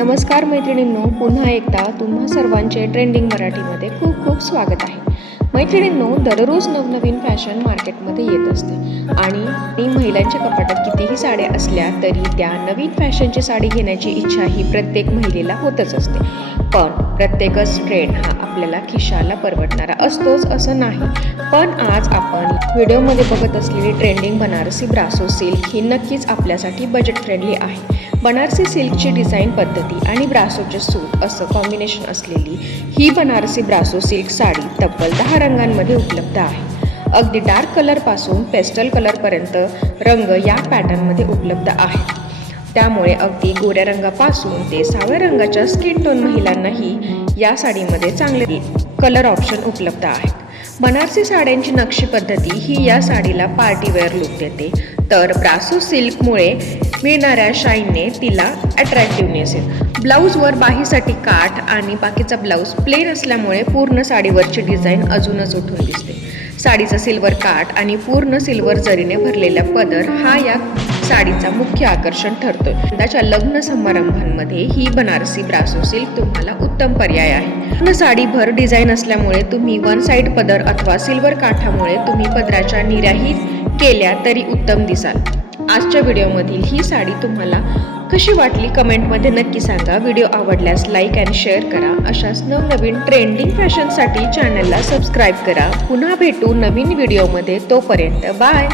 नमस्कार मैत्रिणींनो, पुन्हा एकदा तुम्हा सर्वांचे ट्रेंडिंग मराठीमध्ये खूप खूप स्वागत आहे। मैत्रिणींनो, दररोज नवनवीन फॅशन मार्केटमध्ये येत असते आणि महिलांच्या कपाटात कितीही साड्या असल्या तरी त्या नवीन फॅशनची साडी घेण्याची इच्छा ही प्रत्येक महिलेला होतच असते। पण प्रत्येकच ट्रेंड हा आपल्याला खिशाला परवडणारा असतोच असं नाही। पण आज आपण व्हिडिओमध्ये बघत असलेली ट्रेंडिंग बनारसी ब्रासो सिल्क ही नक्कीच आपल्यासाठी बजेट फ्रेंडली आहे। बनारसी सिल्कची डिझाईन पद्धती आणि ब्रासोचे सूत असं कॉम्बिनेशन असलेली ही बनारसी ब्रासो सिल्क साडी तब्बल 10 रंगांमध्ये उपलब्ध आहे। अगदी डार्क कलरपासून पेस्टल कलरपर्यंत रंग या पॅटर्नमध्ये उपलब्ध आहेत। त्यामुळे अगदी गोऱ्या रंगापासून ते सावळ्या रंगाच्या स्किन टोन महिलांनाही या साडीमध्ये चांगले कलर ऑप्शन उपलब्ध आहेत। बनारसी साड्यांची नक्षी पद्धती ही या साडीला पार्टीवेअर लुक देते, तर ब्रासो सिल्कमुळे मिळणाऱ्या शाईनने तिला अट्रॅक्टिव्हनेस येते। ब्लाऊजवर बाहीसाठी काठ आणि बाकीचा ब्लाऊज प्लेन असल्यामुळे पूर्ण साडीवरची डिझाईन अजूनच उठून दिसते। साडीचा सिल्वर काठ आणि पूर्ण सिल्वर जरीने भरलेला पदर हा या साडीचा मुख्य आकर्षण ठरतोय। यंदाच्या लग्न समारंभांमध्ये ही बनारसी ब्रासो सिल्क तुम्हाला उत्तम पर्याय आहे। पूर्ण साडीभर डिझाईन असल्यामुळे तुम्ही वन साइड पदर अथवा सिल्वर काठामुळे तुम्ही पदराच्या निऱ्याही केल्या तरी उत्तम दिसाल। आजच्या व्हिडिओमधील ही साडी तुम्हाला कशी वाटली कमेंटमध्ये नक्की सांगा। व्हिडिओ आवडल्यास लाईक आणि शेअर करा। अशाच नवनवीन ट्रेंडिंग फॅशनसाठी चॅनलला सबस्क्राईब करा। पुन्हा भेटू नवीन व्हिडिओमध्ये, तोपर्यंत बाय।